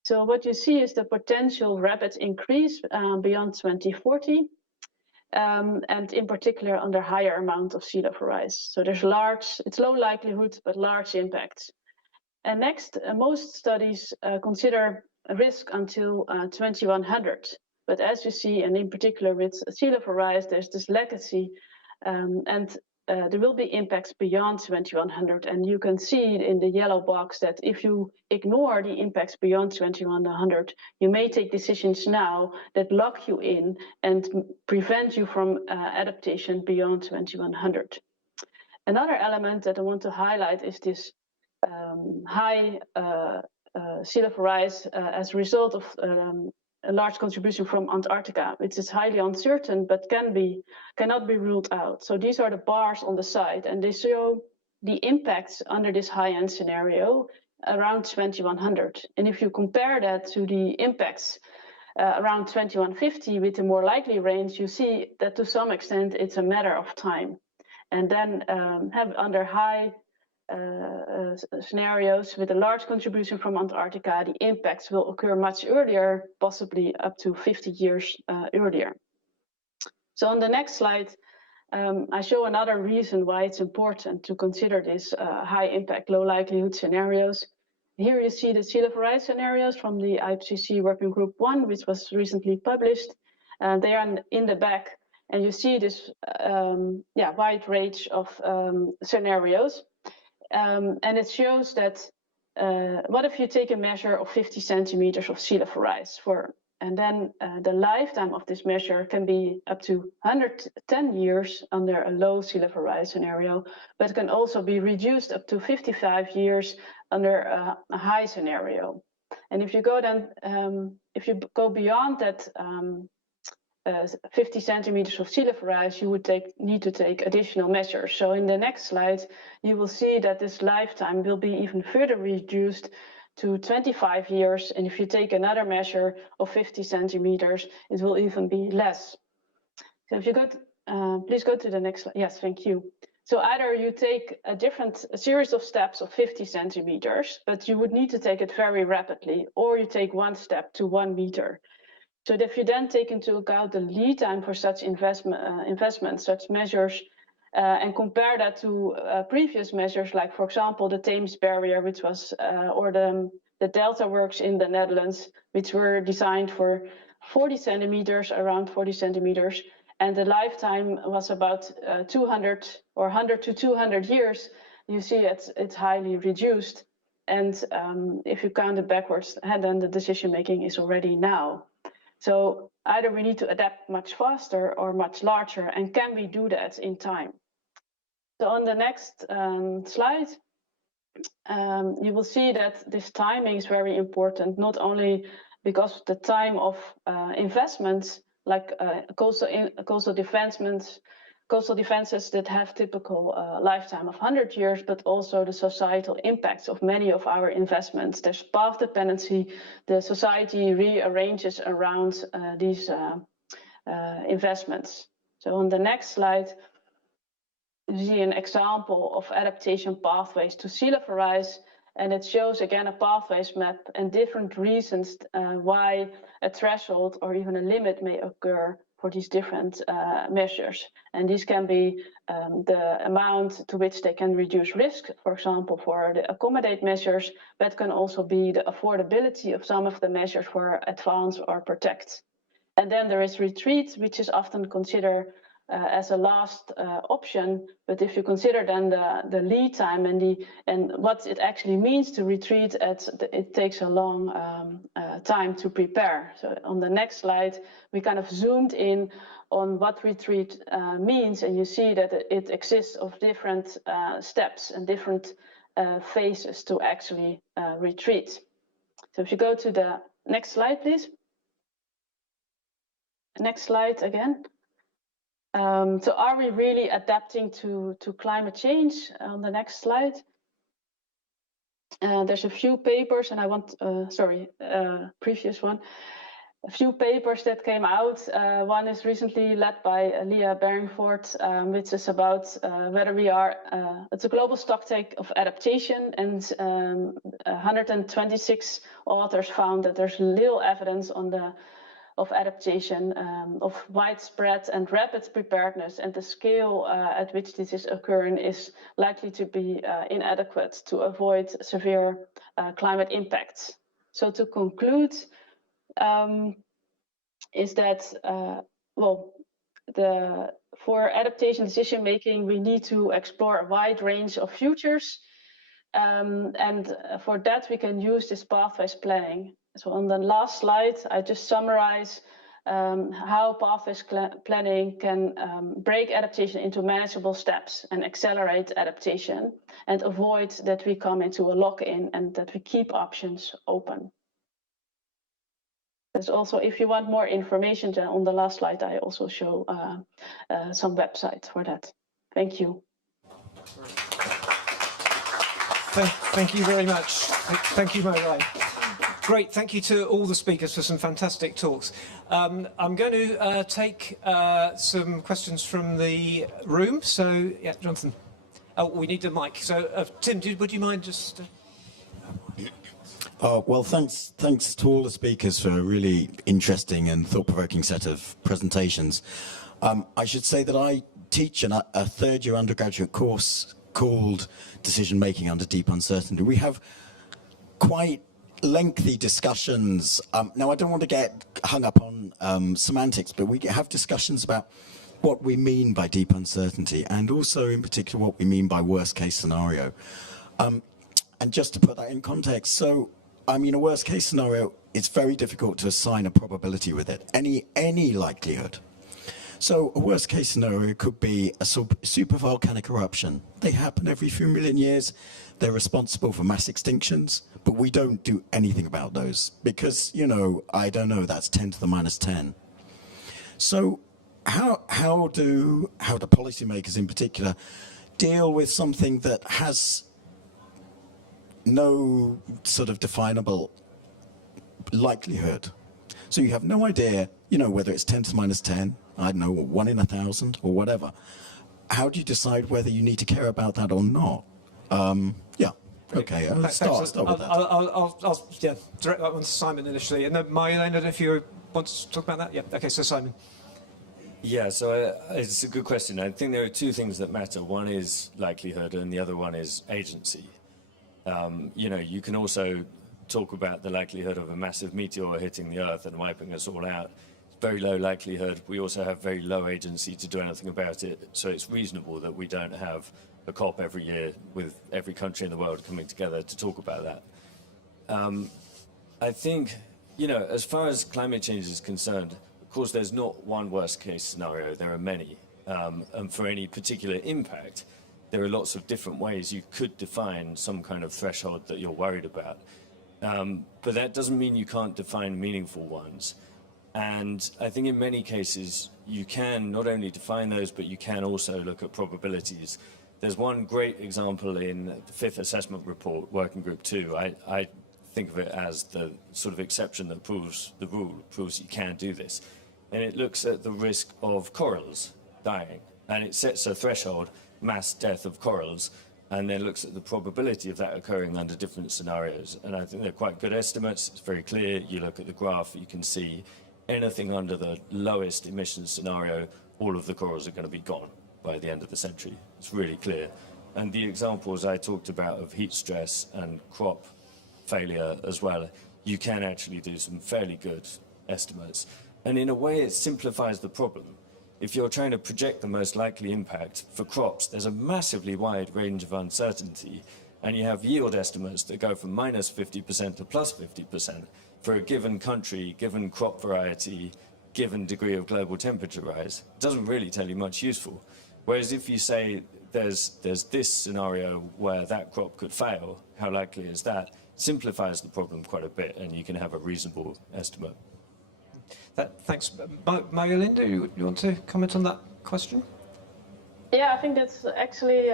So what you see is the potential rapid increase beyond 2040, and in particular under higher amount of sea level rise. So there's it's low likelihood, but large impacts. And next, most studies consider a risk until 2100. But as you see, and in particular with sea level rise, there's this legacy, and there will be impacts beyond 2100. And you can see in the yellow box that if you ignore the impacts beyond 2100, you may take decisions now that lock you in and prevent you from adaptation beyond 2100. Another element that I want to highlight is this high sea level rise as a result of a large contribution from Antarctica, which is highly uncertain but cannot be ruled out. So these are the bars on the side, and they show the impacts under this high-end scenario around 2100. And if you compare that to the impacts around 2150 with the more likely range, you see that to some extent it's a matter of time. And then have under high scenarios with a large contribution from Antarctica, the impacts will occur much earlier, possibly up to 50 years earlier. So on the next slide, I show another reason why it's important to consider these high impact, low likelihood scenarios. Here you see the sea level rise scenarios from the IPCC Working Group 1, which was recently published. They are in the back, and you see this wide range of scenarios. And it shows that what if you take a measure of 50 centimeters of sea level rise and then the lifetime of this measure can be up to 110 years under a low sea level rise scenario, but it can also be reduced up to 55 years under a high scenario. And if you go beyond that 50 centimeters of sea level rise, you would need to take additional measures. So in the next slide, you will see that this lifetime will be even further reduced to 25 years. And if you take another measure of 50 centimeters, it will even be less. So if you go, please go to the next slide. Yes, thank you. So either you take a series of steps of 50 centimeters, but you would need to take it very rapidly, or you take one step to 1 meter. So if you then take into account the lead time for such investments, such measures, and compare that to previous measures, like, for example, the Thames Barrier, which was, or the Delta Works in the Netherlands, which were designed for 40 centimeters, around 40 centimeters, and the lifetime was about 200 or 100 to 200 years, you see it's highly reduced. And if you count it backwards, then the decision making is already now. So either we need to adapt much faster or much larger, and can we do that in time? So on the next slide, you will see that this timing is very important, not only because of the time of investments, like coastal defenses that have typical lifetime of 100 years, but also the societal impacts of many of our investments. There's path dependency. The society rearranges around these investments. So on the next slide, you see an example of adaptation pathways to sea level rise, and it shows again a pathways map and different reasons why a threshold or even a limit may occur for these different measures. And these can be the amount to which they can reduce risk, for example, for the accommodate measures, but can also be the affordability of some of the measures for advance or protect. And then there is retreat, which is often considered as a last option. But if you consider then the lead time and what it actually means to retreat, it takes a long time to prepare. So on the next slide, we kind of zoomed in on what retreat means, and you see that it exists of different steps and different phases to actually retreat. So if you go to the next slide, please. Next slide again. So are we really adapting to climate change? On the next slide. There's a few papers, and I want, previous one. a few papers that came out. One is recently led by Leah Baringford, which is about whether we are, it's a global stocktake of adaptation, and 126 authors found that there's little evidence of adaptation, of widespread and rapid preparedness, and the scale at which this is occurring is likely to be inadequate to avoid severe climate impacts. So to conclude, is that, for adaptation decision making, we need to explore a wide range of futures. And for that, we can use this pathways planning. So on the last slide, I just summarize how pathways planning can break adaptation into manageable steps and accelerate adaptation and avoid that we come into a lock-in and that we keep options open. There's also, if you want more information, on the last slide, I also show some websites for that. Thank you. Thank you very much. Thank you, Marjolein. Great, thank you to all the speakers for some fantastic talks. I'm going to take some questions from the room. So, yeah, Jonathan. Oh, we need the mic. So, Tim, would you mind just... Well, thanks to all the speakers for a really interesting and thought-provoking set of presentations. I should say that I teach a third-year undergraduate course called Decision Making Under Deep Uncertainty. We have quite lengthy discussions. Now, I don't want to get hung up on semantics, but we have discussions about what we mean by deep uncertainty, and also, in particular, what we mean by worst-case scenario. And just to put that in context, so I mean, a worst-case scenario, it's very difficult to assign a probability with it, any likelihood. So a worst-case scenario could be a supervolcanic eruption. They happen every few million years. They're responsible for mass extinctions, but we don't do anything about those because, you know, I don't know, that's 10 to the minus 10. So how do policymakers in particular deal with something that has no sort of definable likelihood? So you have no idea, you know, whether it's 10 to the minus 10, I don't know, 1 in 1,000 or whatever. How do you decide whether you need to care about that or not? Yeah, okay, I'll start with that. I'll direct that one to Simon initially. And then Marjolein, I don't know if you want to talk about that? Yeah, okay, so Simon. Yeah, so it's a good question. I think there are two things that matter. One is likelihood and the other one is agency. You know, you can also talk about the likelihood of a massive meteor hitting the Earth and wiping us all out. It's very low likelihood. We also have very low agency to do anything about it. So it's reasonable that we don't have a COP every year with every country in the world coming together to talk about that. I think, you know, as far as climate change is concerned, of course, there's not one worst case scenario. There are many. And for any particular impact, there are lots of different ways you could define some kind of threshold that you're worried about. But that doesn't mean you can't define meaningful ones. And I think in many cases, you can not only define those, but you can also look at probabilities. There's one great example in the fifth assessment report, Working Group 2. I think of it as the sort of exception that proves the rule, proves you can do this. And it looks at the risk of corals dying. And it sets a threshold, mass death of corals, and then looks at the probability of that occurring under different scenarios. And I think they're quite good estimates. It's very clear. You look at the graph, you can see anything under the lowest emissions scenario, all of the corals are going to be gone by the end of the century. It's really clear. And the examples I talked about of heat stress and crop failure as well, you can actually do some fairly good estimates. And in a way, it simplifies the problem. If you're trying to project the most likely impact for crops, there's a massively wide range of uncertainty, and you have yield estimates that go from minus 50% to plus 50% for a given country, given crop variety, given degree of global temperature rise. It doesn't really tell you much useful. Whereas if you say there's this scenario where that crop could fail, how likely is that? Simplifies the problem quite a bit, and you can have a reasonable estimate. Thanks. Marjolein, do you want to comment on that question? Yeah, I think that's actually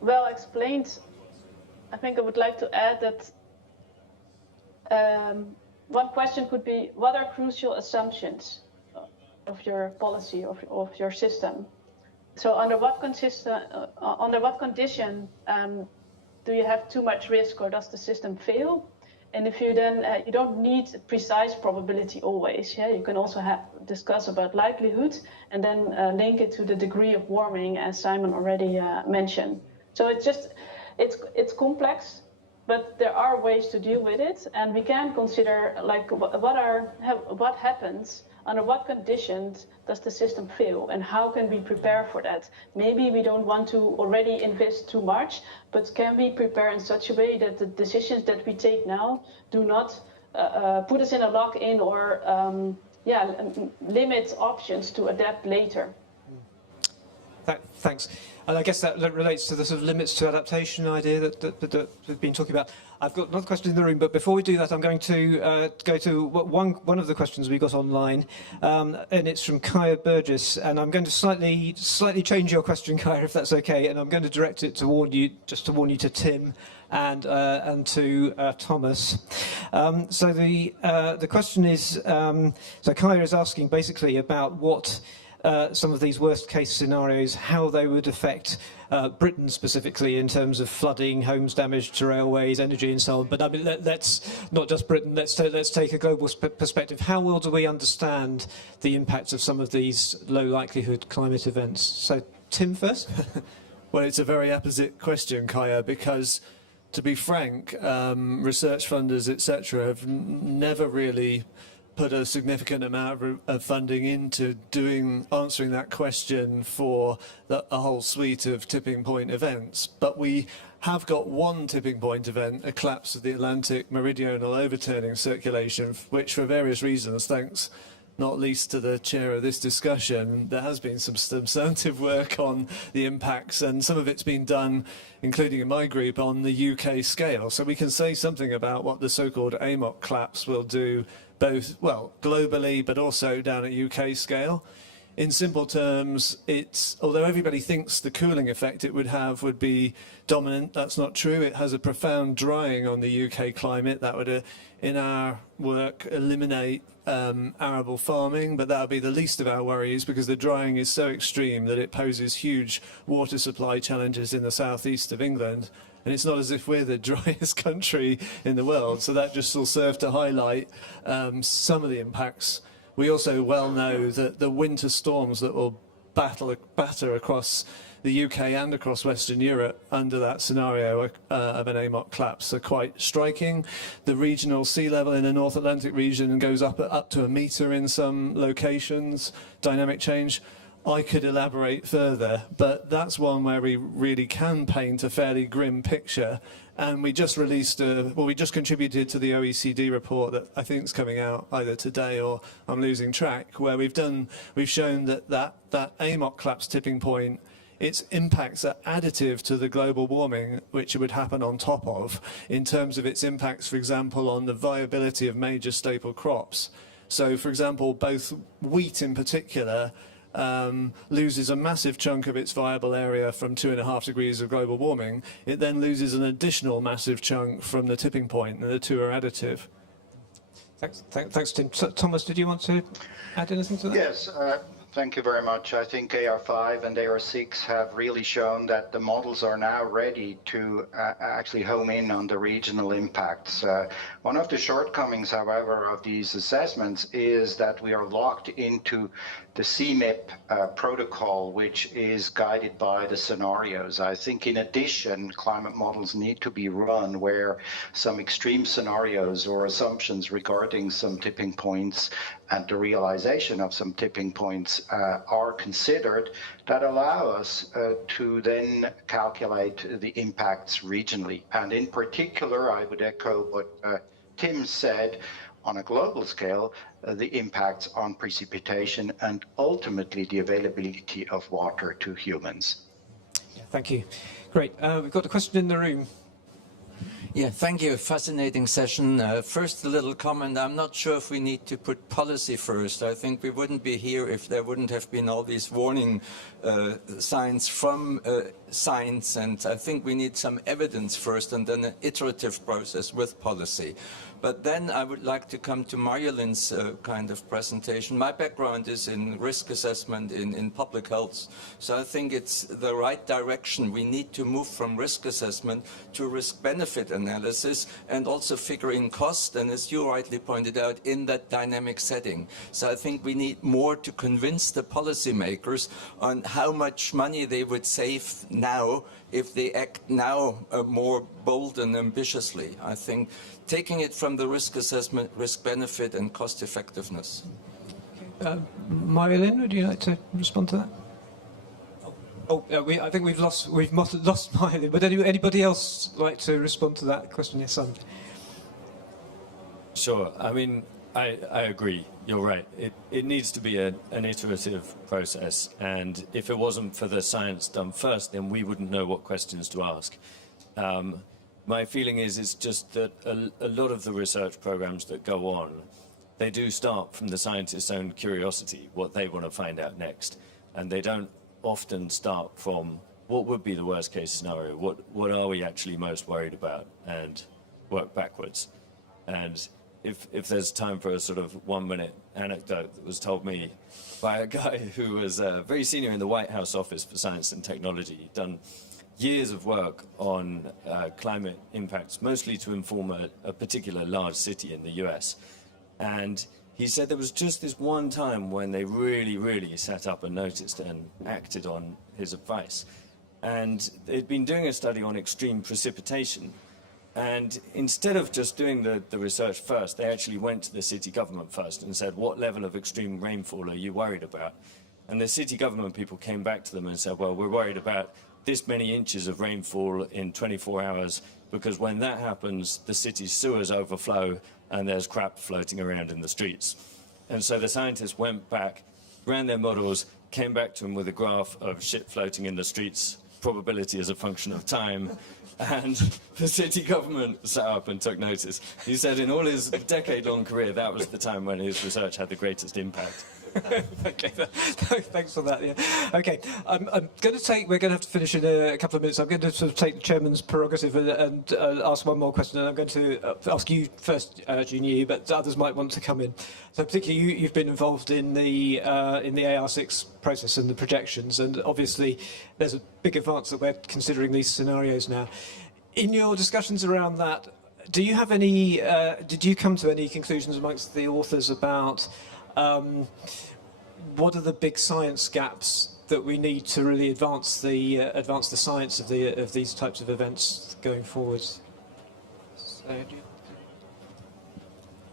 well explained. I think I would like to add that one question could be, what are crucial assumptions of your policy, of your system? So under what condition do you have too much risk, or does the system fail? And if you then, you don't need precise probability always. Yeah, you can also discuss about likelihood and then link it to the degree of warming, as Simon already mentioned. So it's complex, but there are ways to deal with it, and we can consider like what happens, under what conditions does the system fail, and how can we prepare for that? Maybe we don't want to already invest too much, but can we prepare in such a way that the decisions that we take now do not put us in a lock-in or limit options to adapt later? Thanks. And I guess that relates to the sort of limits to adaptation idea that we've been talking about. I've got another question in the room, but before we do that, I'm going to go to one of the questions we got online, and it's from Kaya Burgess. And I'm going to slightly change your question, Kaya, if that's okay, and I'm going to direct it to warn you to Tim and to Thomas. So the question is, so Kaya is asking basically about what some of these worst-case scenarios, how they would affect Britain specifically in terms of flooding, homes damaged to railways, energy and so on. But I mean, let's not just Britain, let's take a global perspective. How well do we understand the impacts of some of these low-likelihood climate events? So, Tim first. Well, it's a very apposite question, Kaya, because to be frank, research funders, etc., have never really put a significant amount of funding into answering that question for a whole suite of tipping point events. But we have got one tipping point event, a collapse of the Atlantic meridional overturning circulation, which for various reasons, thanks not least to the chair of this discussion, there has been some substantive work on the impacts, and some of it's been done, including in my group, on the UK scale. So we can say something about what the so-called AMOC collapse will do, both, well, globally, but also down at UK scale. In simple terms, although everybody thinks the cooling effect it would have would be dominant, that's not true. It has a profound drying on the UK climate that would, in our work, eliminate arable farming, but that would be the least of our worries because the drying is so extreme that it poses huge water supply challenges in the southeast of England. And it's not as if we're the driest country in the world, so that just will serve to highlight some of the impacts. We also well know that the winter storms that will batter across the UK and across Western Europe under that scenario of an AMOC collapse are quite striking. The regional sea level in the North Atlantic region goes up to a metre in some locations, dynamic change. I could elaborate further, but that's one where we really can paint a fairly grim picture. And we just released, we just contributed to the OECD report that I think is coming out either today or I'm losing track, where we've shown that AMOC collapse tipping point, its impacts are additive to the global warming, which it would happen on top of, in terms of its impacts, for example, on the viability of major staple crops. So, for example, both wheat in particular loses a massive chunk of its viable area from 2.5 degrees of global warming. It then loses an additional massive chunk from the tipping point, and the two are additive. Thanks, Tim. Thomas, did you want to add anything to that? Yes. Thank you very much. I think AR5 and AR6 have really shown that the models are now ready to actually home in on the regional impacts. One of the shortcomings, however, of these assessments is that we are locked into the CMIP protocol, which is guided by the scenarios. I think in addition, climate models need to be run where some extreme scenarios or assumptions regarding some tipping points and the realization of some tipping points are considered that allow us to then calculate the impacts regionally. And in particular, I would echo what Tim said, on a global scale, the impacts on precipitation and ultimately the availability of water to humans. Yeah, thank you. Great. We've got a question in the room. Yeah, thank you. Fascinating session. First, a little comment. I'm not sure if we need to put policy first. I think we wouldn't be here if there wouldn't have been all these warning signs from science. And I think we need some evidence first and then an iterative process with policy. But then I would like to come to Marjolin's kind of presentation. My background is in risk assessment in public health. So I think it's the right direction. We need to move from risk assessment to risk-benefit analysis and also figuring cost, and as you rightly pointed out, in that dynamic setting. So I think we need more to convince the policymakers on how much money they would save now if they act now more bold and ambitiously. I think taking it from the risk assessment, risk benefit and cost effectiveness. Marjolin, would you like to respond to that? I think we've lost Marjolin, but anybody else like to respond to that question? Yes, Sam. Sure. I mean, I agree. You're right. It needs to be an iterative process. And if it wasn't for the science done first, then we wouldn't know what questions to ask. My feeling is it's just that a lot of the research programs that go on, they do start from the scientist's own curiosity, what they want to find out next. And they don't often start from what would be the worst case scenario, what are we actually most worried about, and work backwards. And if there's time for a sort of 1 minute anecdote that was told me by a guy who was very senior in the White House Office for Science and Technology. He'd done years of work on climate impacts, mostly to inform a particular large city in the US. And he said there was just this one time when they really, really sat up and noticed and acted on his advice. And they'd been doing a study on extreme precipitation. And instead of just doing the research first, they actually went to the city government first and said, what level of extreme rainfall are you worried about? And the city government people came back to them and said, well, we're worried about this many inches of rainfall in 24 hours, because when that happens, the city's sewers overflow and there's crap floating around in the streets. And so the scientists went back, ran their models, came back to them with a graph of shit floating in the streets, probability as a function of time, and the city government sat up and took notice. He said in all his decade-long career, that was the time when his research had the greatest impact. Okay, thanks for that. Yeah. Okay, we're going to have to finish in a couple of minutes. I'm going to sort of take the chairman's prerogative and ask one more question. And I'm going to ask you first, Junyi, but others might want to come in. So particularly you've been involved in the AR6 process and the projections, and obviously there's a big advance that we're considering these scenarios now. In your discussions around that, do you have any? Did you come to any conclusions amongst the authors about what are the big science gaps that we need to really advance the science of these types of events going forward?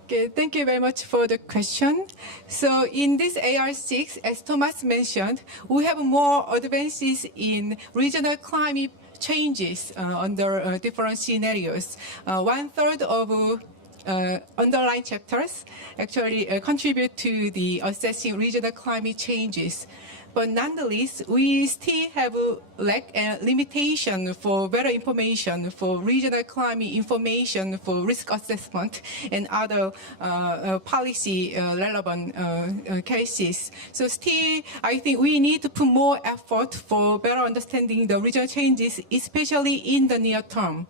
Okay, thank you very much for the question. So in this AR6, as Thomas mentioned, we have more advances in regional climate changes under different scenarios. 1/3 of underlying chapters actually contribute to the assessing regional climate changes. But nonetheless, we still have a lack and limitation for better information for regional climate information for risk assessment and other policy relevant cases. So still, I think we need to put more effort for better understanding the regional changes, especially in the near term.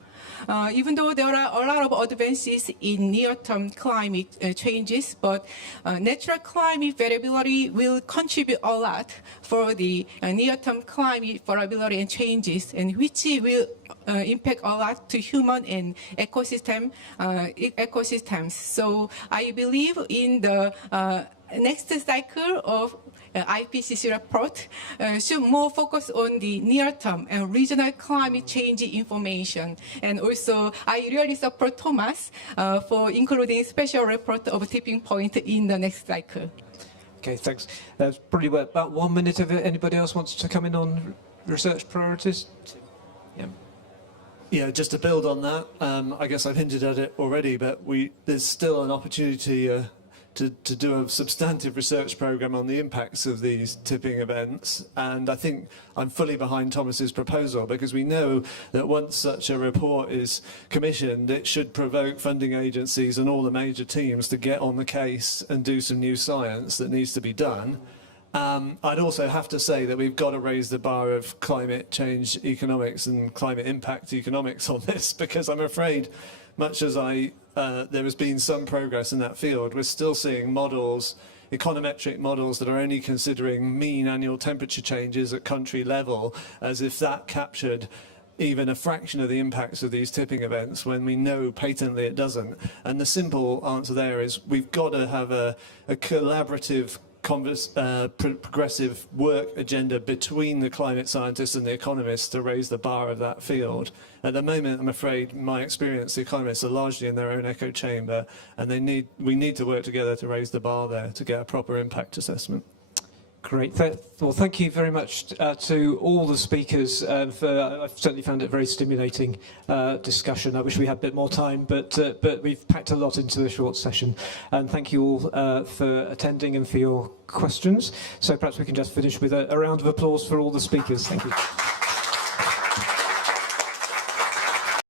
Even though there are a lot of advances in near-term climate changes, but natural climate variability will contribute a lot for the near-term climate variability and changes, and which will impact a lot to human and ecosystems. So I believe in the next cycle of IPCC report should more focus on the near-term and regional climate change information. And also, I really support Thomas for including special report of tipping point in the next cycle. Okay, thanks. That's probably about 1 minute of it. Anybody else wants to come in on research priorities? Yeah. Yeah, just to build on that, I guess I've hinted at it already, but there's still an opportunity to do a substantive research program on the impacts of these tipping events. And I think I'm fully behind Thomas's proposal, because we know that once such a report is commissioned, it should provoke funding agencies and all the major teams to get on the case and do some new science that needs to be done. I'd also have to say that we've got to raise the bar of climate change economics and climate impact economics on this, because I'm afraid, much as there has been some progress in that field, we're still seeing models, econometric models, that are only considering mean annual temperature changes at country level, as if that captured even a fraction of the impacts of these tipping events, when we know patently it doesn't. And the simple answer there is we've got to have a collaborative progressive work agenda between the climate scientists and the economists to raise the bar of that field. At the moment, I'm afraid, in my experience, the economists are largely in their own echo chamber, and we need to work together to raise the bar there to get a proper impact assessment. Great. Well, thank you very much to all the speakers. I've certainly found it a very stimulating discussion. I wish we had a bit more time, but we've packed a lot into a short session. And thank you all for attending and for your questions. So perhaps we can just finish with a round of applause for all the speakers. Thank you.